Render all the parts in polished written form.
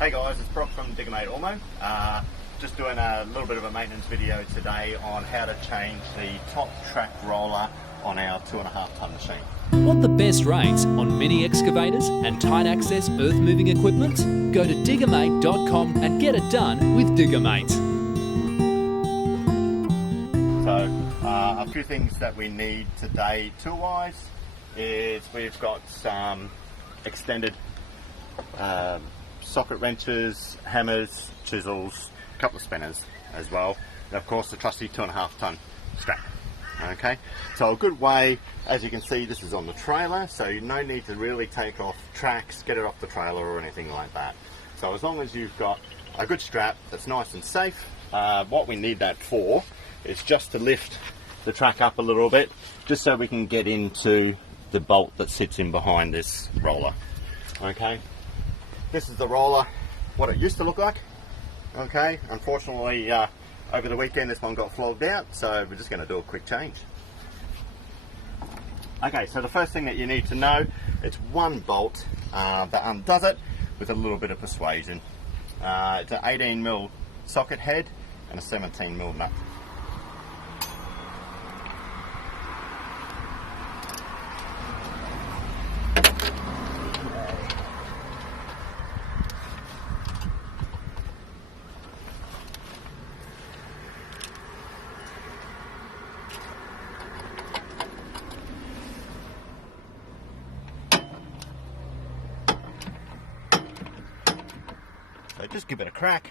Hey guys, it's Brock from Diggermate Ormeau. Just doing a little bit of a maintenance video today on how to change the top track roller on our 2.5 tonne machine. Want the best rates on mini excavators and tight access earth moving equipment? Go to diggermate.com and get it done with Diggermate. So a few things that we need today tool wise is we've got some extended socket wrenches, hammers, chisels, a couple of spinners as well, and of course the trusty 2.5 tonne strap. Okay, so a good way, as you can see, this is on the trailer, so you no need to really take off tracks, get it off the trailer or anything like that. So as long as you've got a good strap that's nice and safe, what we need that for is just to lift the track up a little bit, just so we can get into the bolt that sits in behind this roller. Okay, this is the roller, what it used to look like. Okay, unfortunately over the weekend this one got flogged out, so we're just going to do a quick change. Okay, so the first thing that you need to know, it's one bolt that undoes it with a little bit of persuasion. It's an 18mm socket head and a 17mm nut. So just give it a crack.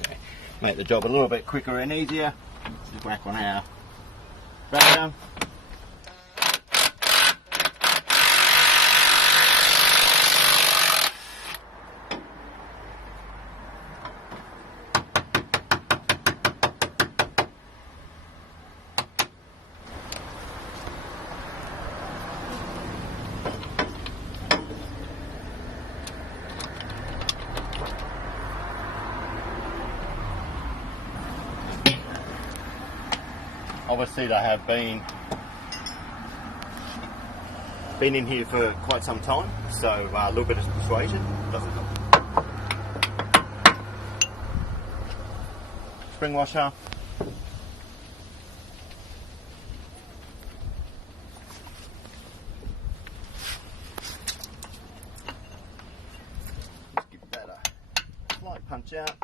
Okay. Make the job a little bit quicker and easier. Just whack on our radar. Obviously they have been in here for quite some time, so a little bit of persuasion doesn't help. Spring washer. Just give that a slight punch out.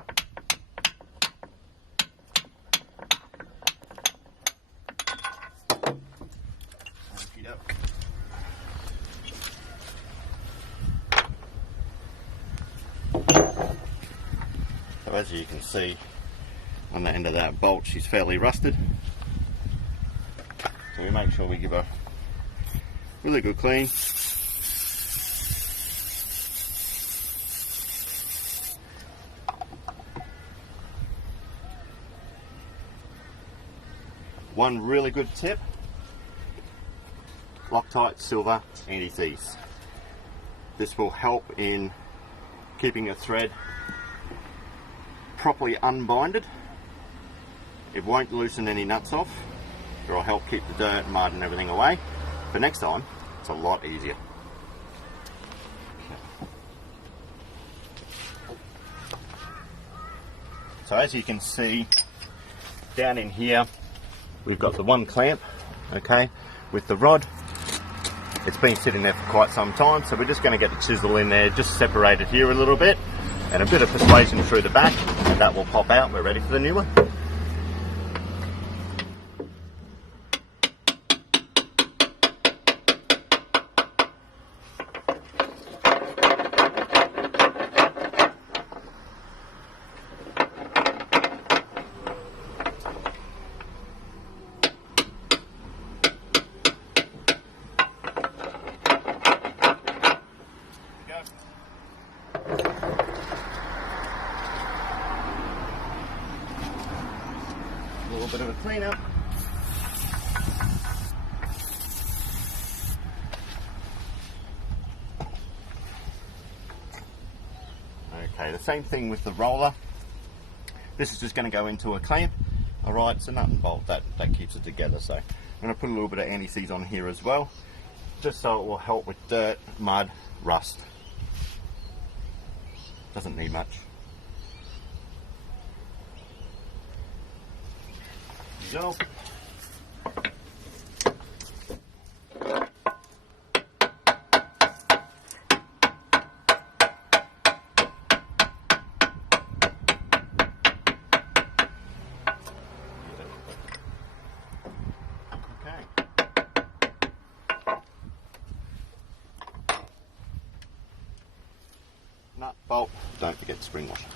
So as you can see on the end of that bolt, she's fairly rusted. So we make sure we give her a really good clean. One really good tip: Loctite silver anti-seize. This will help in keeping a thread properly unbinded. It won't loosen any nuts off. It will help keep the dirt, mud and everything away. But next time, it's a lot easier. So as you can see, down in here, we've got the one clamp, okay, with the rod. It's been sitting there for quite some time, so we're just going to get the chisel in there, just separate it here a little bit, and a bit of persuasion through the back, and that will pop out. We're ready for the new one. A little bit of a clean up. Okay, the same thing with the roller. This is just going to go into a clamp. Alright, it's a nut and bolt that keeps it together. So I'm going to put a little bit of anti-seize on here as well, just so it will help with dirt, mud, rust. Doesn't need much. There you go. Nut, bolt, don't forget the spring washer.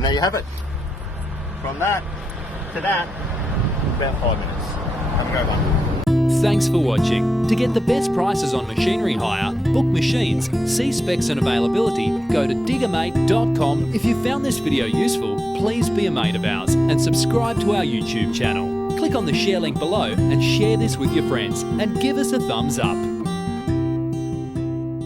And there you have it. From that to that, about 5 minutes. Have a great one. Thanks for watching. To get the best prices on machinery hire, book machines, see specs and availability, go to Diggermate.com. If you found this video useful, please be a mate of ours and subscribe to our YouTube channel. Click on the share link below and share this with your friends and give us a thumbs up.